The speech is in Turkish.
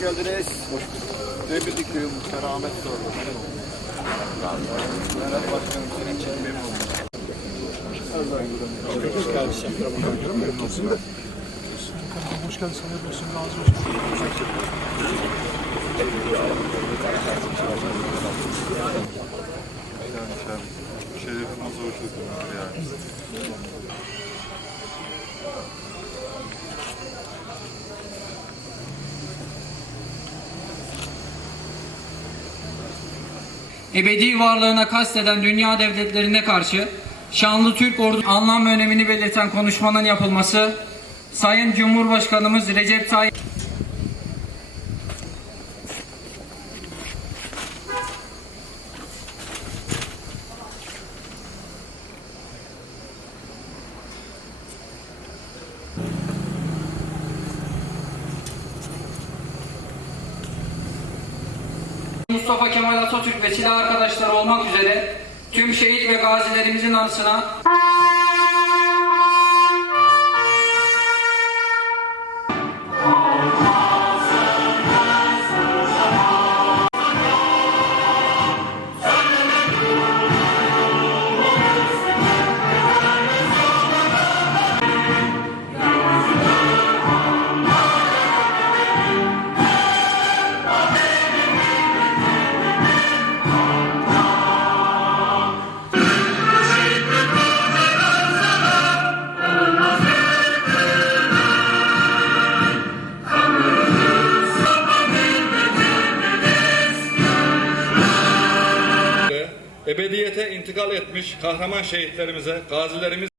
Hoş geldiniz. Hoş Demirli köyü muhtarı Ahmet sordu. Merhaba başkanım, senin için memnun oldum. Hoş geldin Sayın Başkanım. Razı olsun. Yani sen şerefimize hoş geldin yani. Ebedi varlığına kasteden dünya devletlerine karşı şanlı Türk ordu anlam ve önemini belirten konuşmanın yapılması Sayın Cumhurbaşkanımız Recep Tayyip Mustafa Kemal Atatürk ve silah arkadaşları olmak üzere tüm şehit ve gazilerimizin anısına ebediyete intikal etmiş kahraman şehitlerimize, gazilerimiz